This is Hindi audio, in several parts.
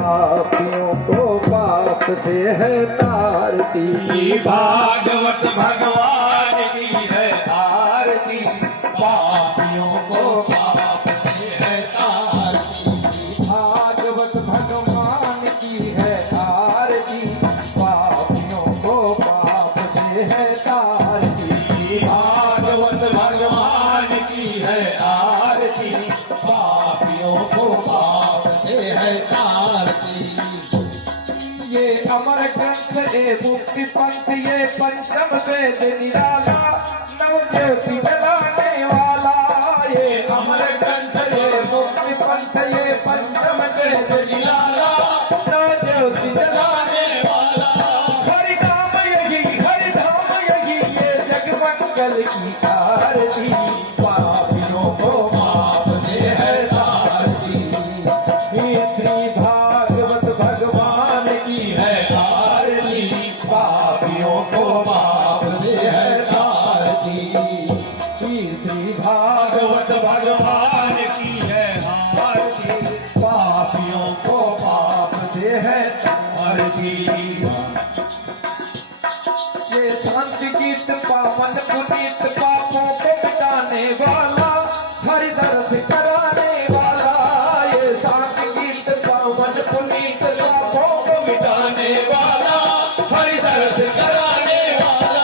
पापियों को पाप से है तारती, भागवत भगवान की है आरती, पापियों को पाप से है तारती। भागवत भगवान की है आरती, पापियों को पाप से है तारती। भागवत भगवान की है आरती, पापियों को पाप से है तारती। ये अमर ग्रंथ ए मुक्ति पंथ, ये पंचम वेद निराला, नवज्योति जलाने वाला। ये अमर ग्रंथ ये मुक्ति पंथ, ये पंचम वेद निराला, नवज्योति जलाने जलाने वाला। हरिधाम यही, हरिधाम यही, ये जग मंगल की आरती, पापियों को पाप से है तारती। हे श्री भागवत भगवान की है आरती, पापियों को पाप से है तारती। श्री भागवत भगवान की है आरती, पापियों को पाप से है आरती। ये शांति गीत पावन पुनीत, पापों को मिटाने वाला, हरि दर्श कराने वाला। ये शांति गीत पावन पुनीत, पापों को मिटाने वाला, हरि दर्श कराने वाला।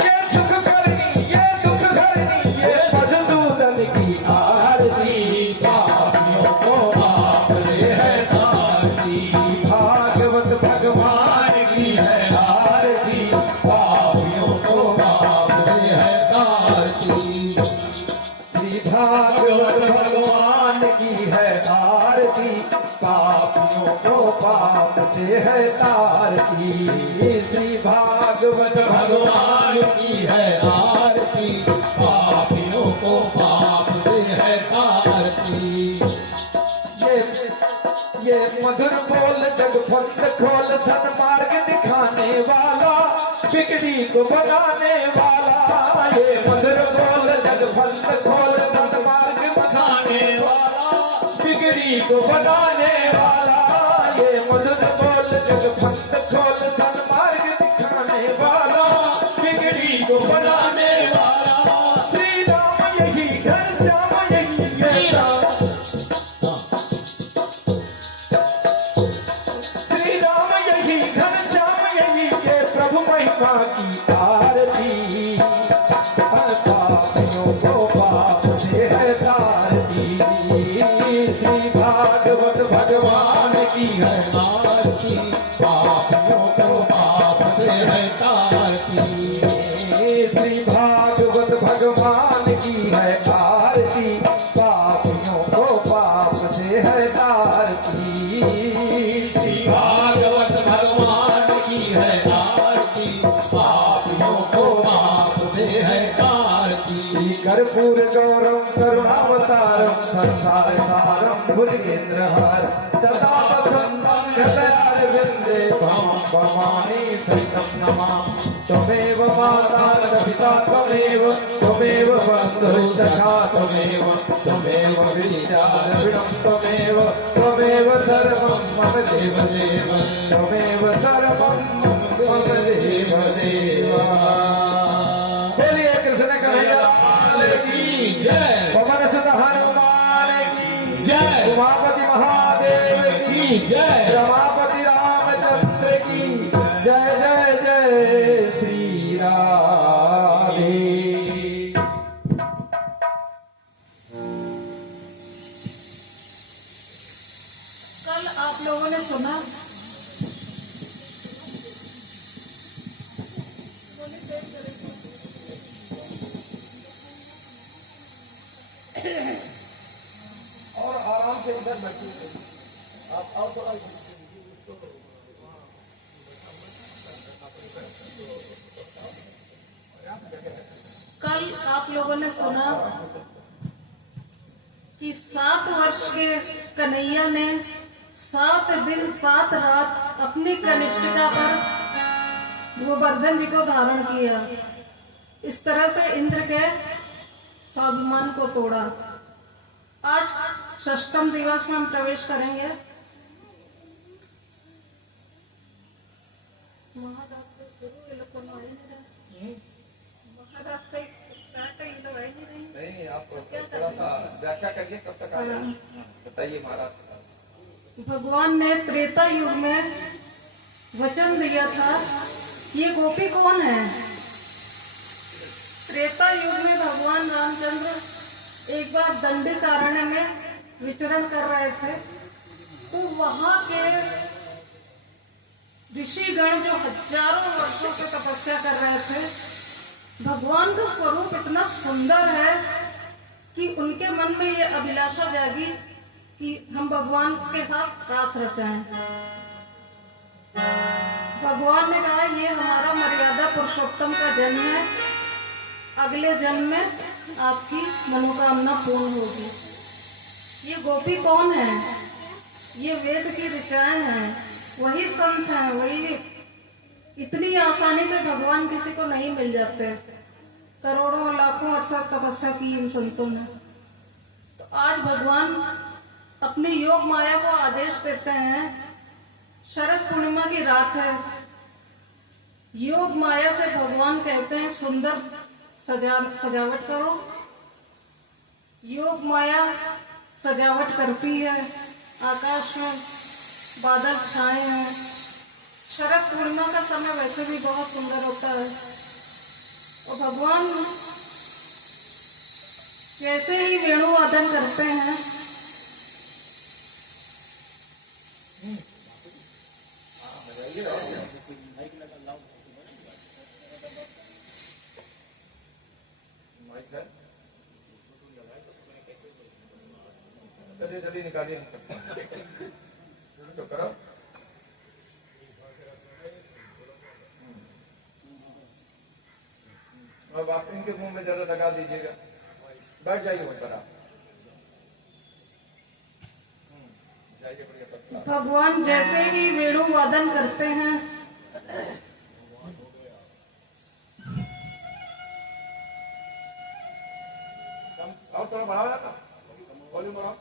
ये सुख करनी, ये दुख करनी, ये मधुसूदन की आरती, पापियों को पाप से है तारती। भागवत भगवान की है आरती, पापियों को पाप से है तारती। श्री भागवत भगवान की है आरती, पापियों को पाप से है तारती। श्री भागवत भगवान की है आरती, पापियों को पाप से है तारती। ये मधुर बोल जग फंद खोल, सन्मार्ग दिखाने वाला, बिगड़ी को बनाने वाला। ये मधुर बोल जग फंद खोल, सन्मार्ग खाने वाला, बिगड़ी को बनाने वाला। ये मधुर बोल जग फंद खोल, सन्मार्ग दिखाने वाला, बिगड़ी को बनाने वाला। श्री राम यही, घर श्याम यही, श्री राम, श्री राम यही, घर श्याम यही, ये प्रभु महिमा की आरती, पापियों को पाप से है तारती। श्री भागवत भगवान की है आरती, पापियों को पाप से है तारती। श्री भागवत भगवान की है आरती, पापियों को पाप से है तारती। श्री भागवत भगवान की है आरती, पापियों को पाप से है तारती। कर्पूर गौरम करुणावतारम, संसार सारम भुजगेन्द्रहार, सदा वसंतम हृदयारविंदे भवानी सहितं नमामि। त्वमेव माता पिता त्वमेव, त्वमेव बन्धुः सखा त्वमेव, त्वमेव विद्या द्रविणं त्वमेव, त्वमेव सर्वं मम देवदेव, त्वमेव सर्वं मम देवदेव। बोलिए कृष्ण कन्हैया की जय, पवन सुत हनुमान की जय, उमापति महादेव की जय, रमापति रामचंद्र की जय। जय जय श्री राधे। कल आप लोगों ने सुना और आराम से उधर बैठिए आप, और थोड़ा कल आप लोगों ने सुना कि 7 वर्ष के कन्हैया ने 7 दिन 7 रात अपनी कनिष्ठिका पर गोवर्धन जी को धारण किया। इस तरह से इंद्र के स्वाभिमान को तोड़ा। आज षष्ठम दिवस में हम प्रवेश करेंगे। प्रणाम। बताइए महाराज। भगवान ने त्रेता युग में वचन दिया था, ये गोपी कौन है। त्रेता युग में भगवान रामचंद्र एक बार दंडकारण्य में विचरण कर रहे थे, तो वहां के ऋषिगण जो हजारों वर्षों से तपस्या कर रहे थे, भगवान का स्वरूप इतना सुंदर है कि उनके मन में ये अभिलाषा जागी कि हम भगवान के साथ रास रचाएं। भगवान ने कहा, ये हमारा मर्यादा पुरुषोत्तम का जन्म है, अगले जन्म में आपकी मनोकामना पूर्ण होगी। ये गोपी कौन है, ये वेद की ऋचाएं हैं, वही संत हैं, वही। इतनी आसानी से भगवान किसी को नहीं मिल जाते, करोड़ों लाखों वर्षों तपस्या की इन संतों ने। तो आज भगवान अपनी योग माया को आदेश देते हैं। शरद पूर्णिमा की रात है, योग माया से भगवान कहते हैं सुंदर सजावट करो। योग माया सजावट करती है, आकाश में बादल छाए हैं। शरद पूर्णिमा का समय वैसे भी बहुत सुंदर होता है, और भगवान कैसे ही वेणुवादन करते हैं। जल्दी निकालिए, शुरू तो करो। अब आप इनके मुंह में जरा लगा दीजिएगा, बैठ जाइए वहीं पर आप। जाइए, बढ़िया पतला। भगवान जैसे ही वेणु वादन करते हैं, और थोड़ा बढ़ाओ ना, वॉल्यूम बढ़ाओ।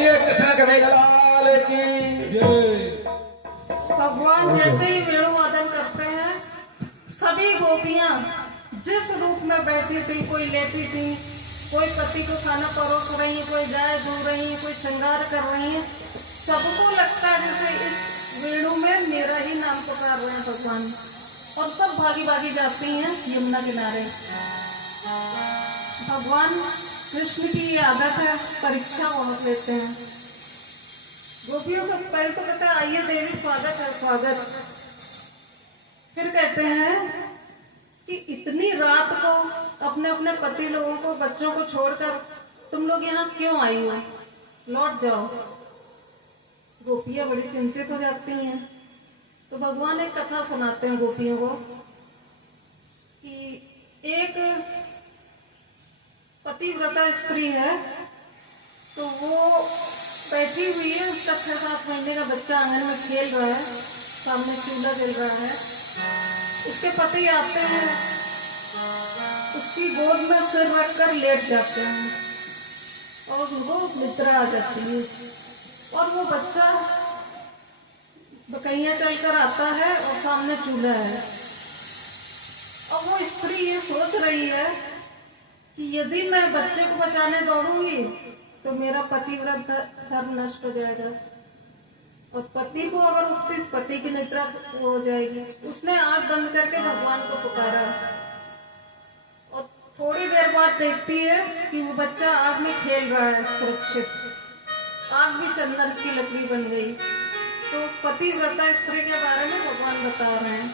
बोलिए कृष्ण कन्हैया की जय। भगवान जैसे ही वेणु वादन करते हैं, सभी गोपियां जिस रूप में बैठी थी, कोई लेटी थी, कोई पति को खाना परोस रही है, कोई गाय धो रही है, कोई श्रृंगार कर रही है, सबको लगता है जैसे इस वेणु में मेरा ही नाम पुकार रहे हैं भगवान। और सब भागी भागी जाती हैं यमुना किनारे। भगवान कृष्ण की ये आदत है, परीक्षा बहुत लेते हैं। गोपियों को पहले तो कहते हैं आइए देवी स्वागत है, स्वागत। फिर कहते हैं कि इतनी रात को अपने अपने पति लोगों को, बच्चों को छोड़कर तुम लोग यहाँ क्यों आई हो, लौट जाओ। गोपियां बड़ी चिंतित हो जाती हैं। तो भगवान एक कथा सुनाते हैं गोपियों को कि एक पतिव्रता स्त्री है, तो वो बैठी हुई है, उसका 6-7 महीने का बच्चा आंगन में खेल रहा है, सामने चूल्हा जल रहा है। उसके पति आते हैं, उसकी गोद में सिर रखकर लेट जाते हैं और उनको निद्रा आ जाती है। और वो बच्चा बकैया चलकर आता है और सामने चूल्हा है। और वो स्त्री ये सोच रही है कि यदि मैं बच्चे को बचाने दौड़ूंगी तो मेरा पतिव्रत धर्म नष्ट हो जाएगा, और पति को अगर उठती पति की निद्रा हो जाएगी। उसने आंख बंद करके भगवान को पुकारा और थोड़ी देर बाद देखती है कि वो बच्चा आग में खेल रहा है सुरक्षित। आग भी चंदन की लकड़ी बन गई। तो पतिव्रता स्त्री के बारे में भगवान बता रहे हैं।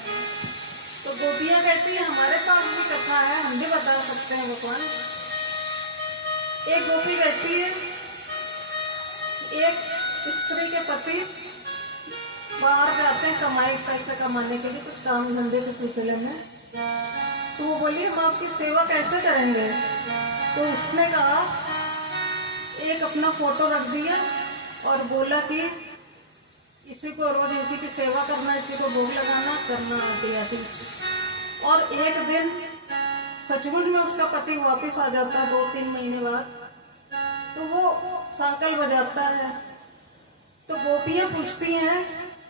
तो गोपियां कहती है हमारे पास भी कथा है, हम भी बता सकते हैं भगवान। एक गोपी कहती है एक स्त्री के पति बाहर जाते हैं कमाई, पैसे कमाने के लिए, कुछ काम धंधे के सिलसिले में। तो वो बोली हम आपकी सेवा कैसे करेंगे। तो उसने कहा, एक अपना फोटो रख दिया और बोला कि इसी को रोज इसी की सेवा करना, इसी को भोग लगाना, करना आदि आदि। और एक दिन सचमुच में उसका पति वापस आ जाता है 2-3 महीने बाद। तो वो सांकल बजाता है। तो गोपियां पूछती हैं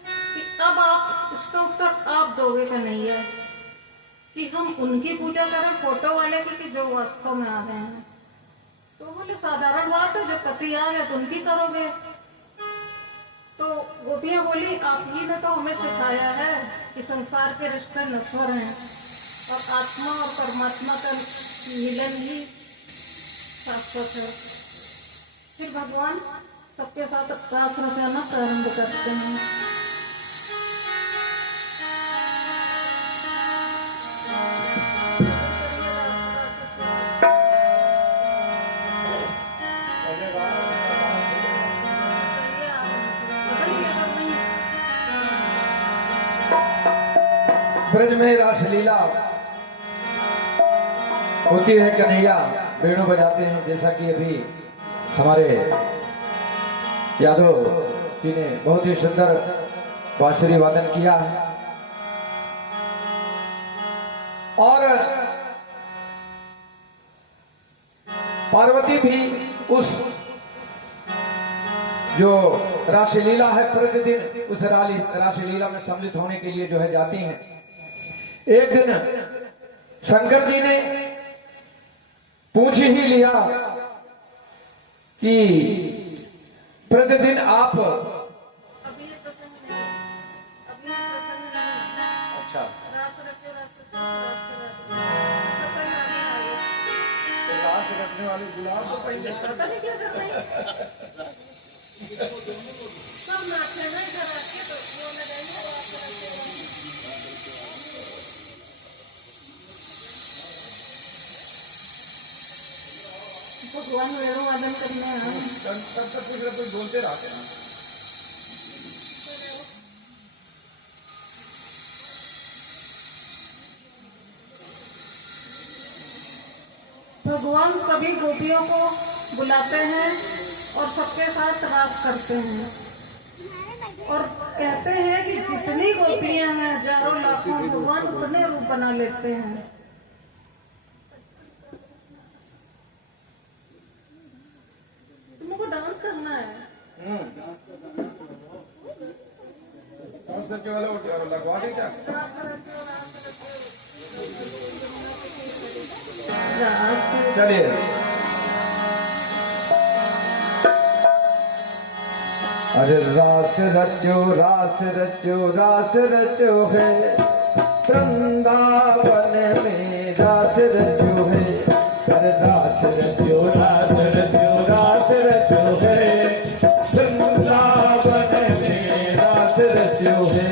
कि अब आप इसका उत्तर आप दोगे क्या नहीं है, कि हम उनकी पूजा करें फोटो वाले की, कि जो वास्तव में आ गए हैं। तो बोले साधारण बात है, जब पति आ गए तो उनकी करोगे। तो गोपियां बोली आप ही ने तो हमें सिखाया है कि संसार के रिश्ते नश्वर हैं और आत्मा और परमात्मा का मिलन ही शाश्वत है। फिर भगवान सबके साथ रास रचाना प्रारंभ करते हैं। ब्रज में रासलीला होती है, कन्हैया वेणु बजाते हैं, जैसा कि अभी हमारे यादव जी ने बहुत ही सुंदर बांसुरी वादन किया है। और पार्वती भी उस जो रासलीला है प्रतिदिन उस रासलीला में सम्मिलित होने के लिए जो है जाती हैं। एक दिन शंकर जी ने पूछ ही लिया कि प्रतिदिन आप अच्छा रास रखने वाले गुलाब तो पहले पता नहीं क्या कर रहे हैं। सब नाचने में इधर आके तो वो लगाइए। भगवान वेणु वादन करने हैं। तब तक कुछ ना कुछ बोलते रहते हैं। भगवान सभी गोपियों को बुलाते हैं और सबके साथ रास करते हैं और कहते हैं कि जितनी गोपियां हैं, हजारों लाखों, भगवान उतने रूप बना लेते हैं। तुमको डांस करना है। उसने केवल लगवा दी क्या? चलिए अरे रास रचो है वृंदावन में रास रचो है। अरे रास रचो है वृंदावन में रास रचो है।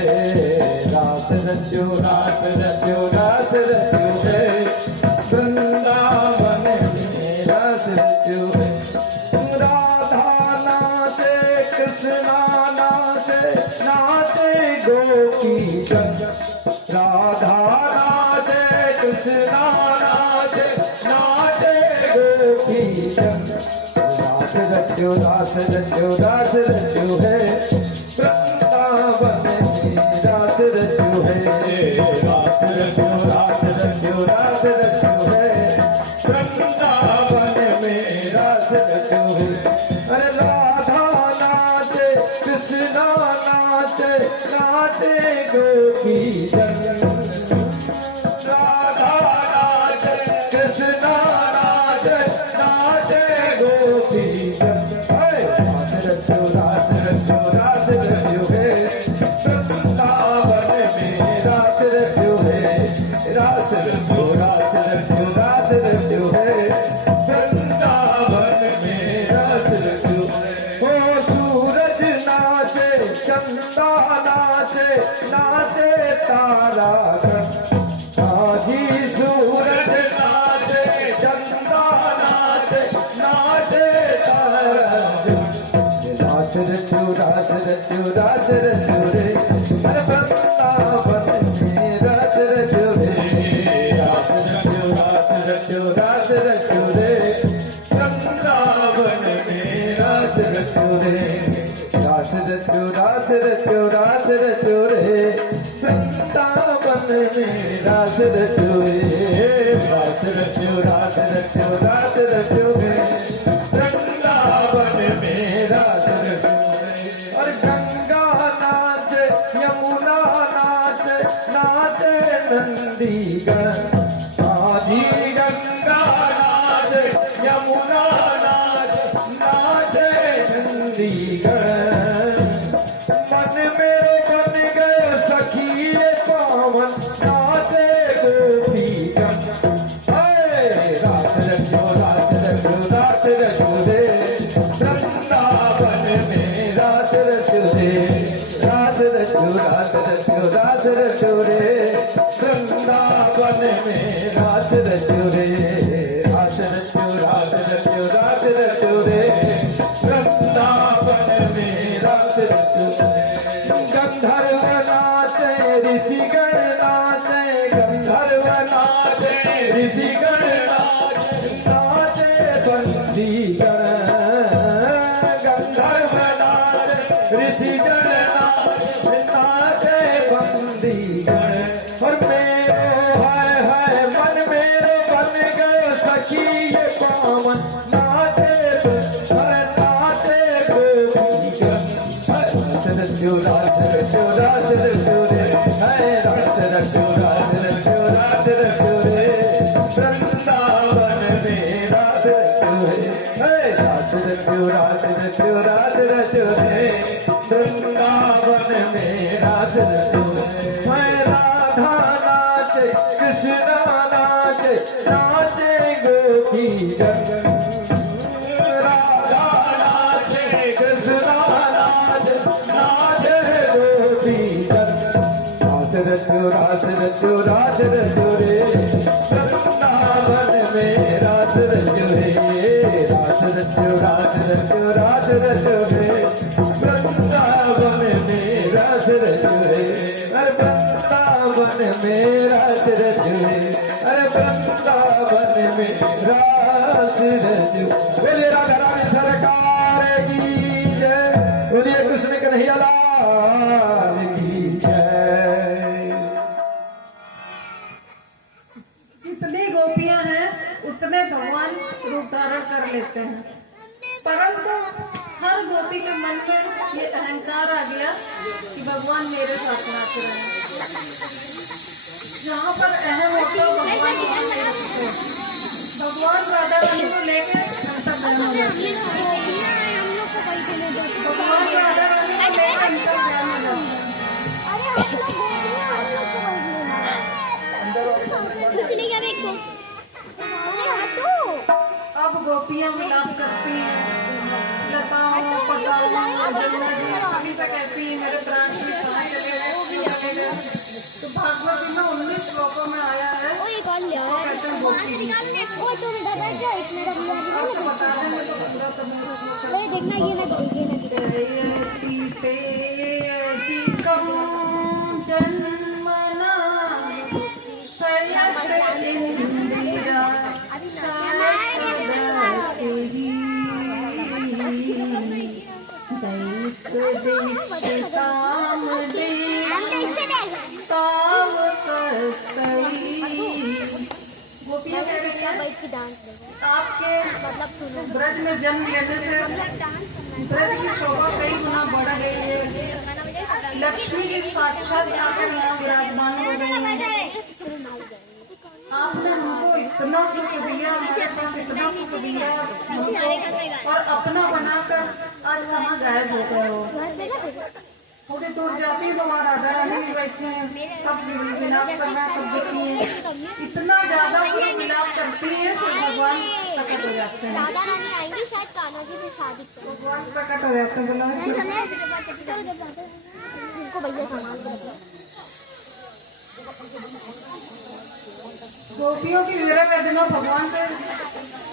रास रचो है वृंदावन में रास रचो है। राधा नाचे कृष्णा नाचे गोपी जन। राधा नाचे कृष्णा नाचे गोपी जन। रास रचो है वृंदावन में रास रचो है। रास रचो है वृंदावन में रास रचो है। अरे राधा नाचे कृष्णा नाचे गोपी जन। राधा नाचे कृष्णा नाचे गोपी जन। रास रचो है वृंदावन में रास रचो है। रास रचो है वृंदावन में रास रचो है। ओ सूरज नाचे चंदा नाचे तारा आजी। सूरज नाचे चंदा नाचे तारा। रास रचो रे अरे वृंदावन में रास रचो है। रास रचो रे वृंदावन में रास रचो रे। रास रचो रे वृंदावन में रास रचो रे। रास रचो रे वृंदावन में रास रचो रे। और गंगा नाचे यमुना नाचे नंदीगण आजी। गंगा नाचे यमुना नाचे नंदीगण। मन मेरे बन गए सखी पावन नाचे गोपी गण। रास रचो रे वृंदावन में रास रचो रे। रास रचो रे वृंदावन में रास रचो रे। रास रचो रे वृंदावन में रास रचो रे। गंधर्व नाचे ऋषिगण नाचे। गंधर्व नाचे ऋषिगण नाचे बंदीगण। गंधर्व नाचे ऋषिगण नाचे बंदीगण। और मेरो है मन मेरो बन गए सखी ये पावन नाचे गोपी गण। रास रचो रे रास रचो रे वृंदावन में रास रचो है। रास रचो रे वृंदावन में रास रचो है। मैं राधा नाचे कृष्णा नाचे गोपी जन। राधा नाचे कृष्णा नाचे गोपी जन। रास रचो रे वृंदावन में रास रचो है। रास रचो रे वृंदावन में रास रचो है। अरे वृंदावन में रास रचो है। अरे वृंदावन में रास रचो। बोलिए राधा रानी सरकार की जय। बोलिए कृष्ण कन्हैया लाल की जय। जितनी गोपियां हैं उतने भगवान रूप धारण कर लेते हैं, परंतु हर गोपी के मन में ये अहंकार आ गया कि भगवान मेरे साथ नाच रहे हैं। जहाँ पर अहम होता है भगवान वहाँ नहीं होते। भगवान राधा रानी को लेके अंतर्ध्यान हो जाते हैं। भगवान राधा रानी को लेके अंतर्ध्यान हो जाते हैं। अब गोपियां मिलाप करती हैं, लताओं पताओं सभी से कहती है मेरे प्राण की कहाँ चले गए। तो भागवत में 19 श्लोकों में आया है, इसको कहते हैं गोपी गीत। आपको बता दें तो पूरा देखना ये ना जन्मना शयत इंदिरा गोपियाँ कह रही हैं आपके ब्रज में जन्म लेने से ब्रज की शोभा कई गुना बढ़ गई है। लक्ष्मी की साक्षात आकर यहाँ विराजमान हो गई है। आपने हमको इतना सुख दिया, हमारे साथ इतना सुख दिया और अपना बनाकर आज कहाँ गायब हो गए हो। थोड़ी दूर जाती है तो वहाँ राधा रानी भी बैठे हैं, सब मिलाप करना सब देखती है। इतना ज्यादा पूरा मिलाप करती है कि भगवान प्रकट हो जाते हैं। राधा रानी आएंगी शायद कान्हा जी से शादी करो। भगवान प्रकट हो जाते हैं। बोला इसको भैया सामान गोपियों की विरह वेदना भगवान से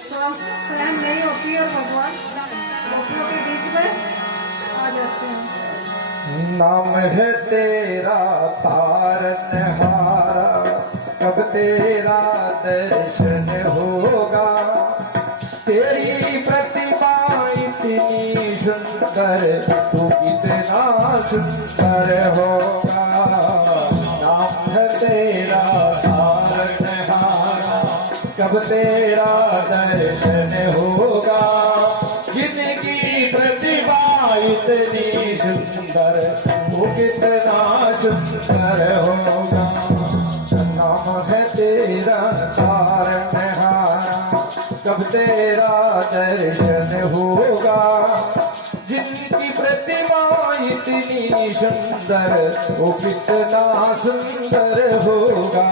सहन नहीं होती और भगवान गोपियों के बीच में आ जाते हैं। नाम है तेरा तारनहारा, कब तेरा दर्शन होगा। तेरी प्रतिभा इतनी सुंदर, तू कितना सुंदर होगा। नाम है तेरा तारनहारा, कब तेरा दर्शन होगा। जिनकी प्रतिभा इतनी सुंदर, वो कितना सुंदर होगा। नाम है तेरा तारनहारा, कब तेरा दर्शन होगा। जिनकी प्रतिभा इतनी सुंदर, वो कितना सुंदर होगा।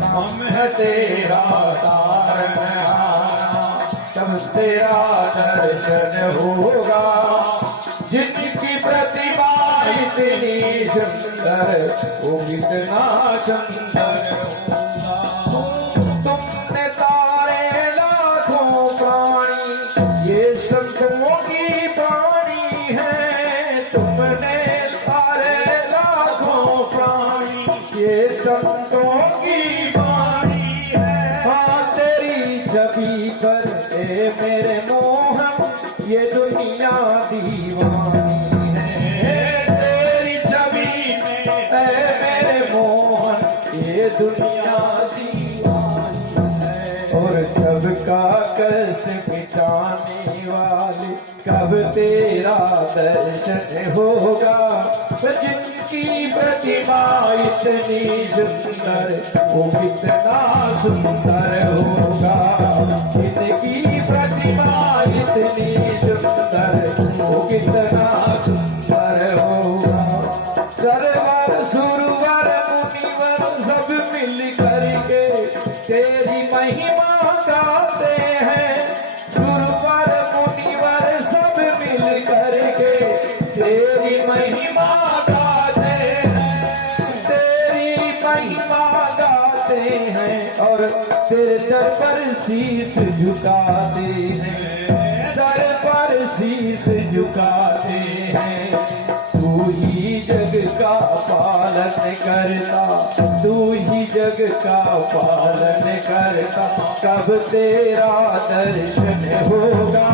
नाम है तेरा तारनहारा, तब तेरा दर्शन होगा। जिनकी प्रतिभा इतनी सुंदर, वो कितना सुंदर होगा। तुमने तारे लाखों प्राणी, ये संतों की प्राणी है। तुमने तारे लाखों प्राणी, ये संतों की प्राणी है। हाँ तेरी छवि पर ए मेरे मोहन, ये दुनिया दीवानी है। तेरी छवि में ए मेरे मोहन, ये दुनिया दीवानी है। और सबका कष्ट मिटाने वाले, कब तेरा दर्शन होगा। जिनकी प्रतिभा इतनी सुंदर, वो कितना सुंदर होगा। जिनकी प्रतिभा इतनी सुंदर, वो कितना सुंदर होगा। सरवर सुरवर मुनिवर सब मिल करके तेरी महिमा गाते हैं। सुरवर मुनिवर सब मिल करके तेरी महिमा गाते हैं। तेरी महिमा गाते हैं और तेरे दर पर शीश झुकाते हैं। दर पर शीश झुकाते हैं। तू ही जग का पालन करता, तू ही जग का पालन करता। कब तेरा दर्शन होगा।